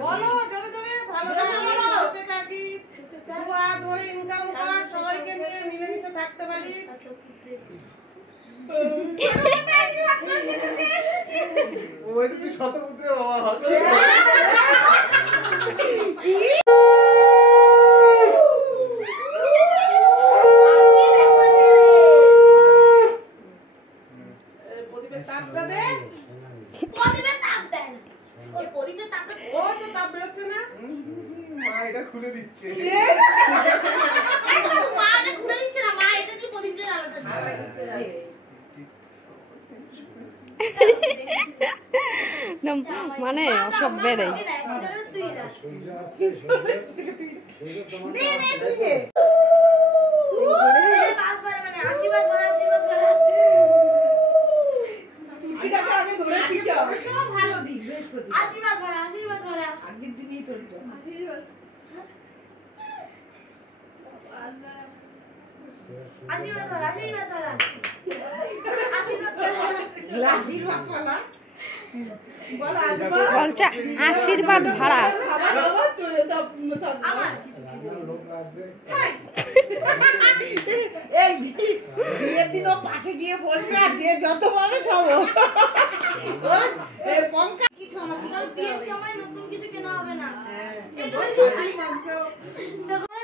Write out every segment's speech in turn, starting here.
বলো জোরে জোরে ভালো থাকতে থাকি দুয়া ধরে ইনকাম কর সবাইকে নিয়ে মিলেমিশে থাকতে পারিস ওই তুই শতপুত্রের বাবা হবে প্রদীপের তাপটা দে প্রদীপের তাপ দেন ওই প্রদীপের তাপটা ও তো তাপ বেরোচ্ছে না মা এটা খুলে দিচ্ছে মা এটা খুলে দিচ্ছে না মা এটা কি প্রদীপের আলোটা মানে অসভ্যে নেই বলছে আশীর্বাদ ভাড়া বিয়ের দিনও পাশে গিয়ে বলবে আর যে যত পাবে সব কিছু আমার বিয়ের সময় নতুন কিছু কেনা হবে না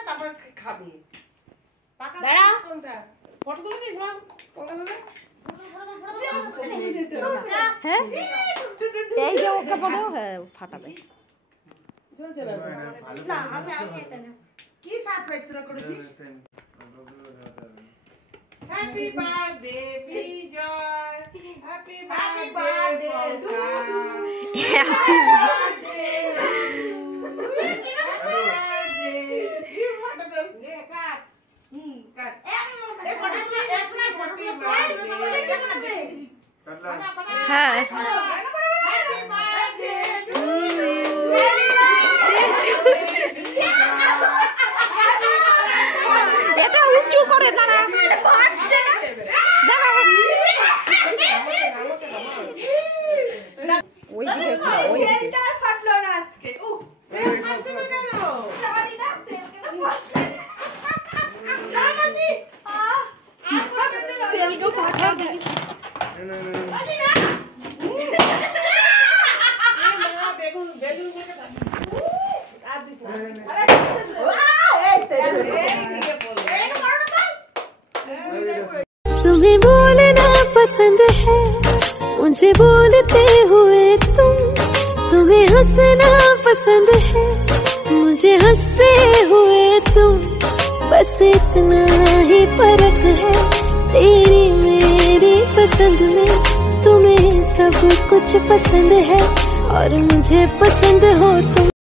তারপর খাবি কোনটা ফটো তুলে নিয়েছিলাম হ্যাঁ এই যে ওকে পড়েও ফাটাবে কি সারপ্রাইজ তোরা করেছিস হ্যাপি বার্থডে বিজয় হ্যাপি বার্থডে হ্যাপি বার্থডে হ্যাঁ এটা উঁচু করে দাঁড়া ওই দিকে ওই দিকে ফাটলো না আজকে ফাটছে না কেন तुम्हें बोलना पसंद है मुझे बोलते हुए तुम्हें हंसना पसंद है मुझे हंसते हुए तुम बस इतना ही फर्क है तेरी मेरी पसंद में तुम्हें सब कुछ पसंद है और मुझे पसंद हो तुम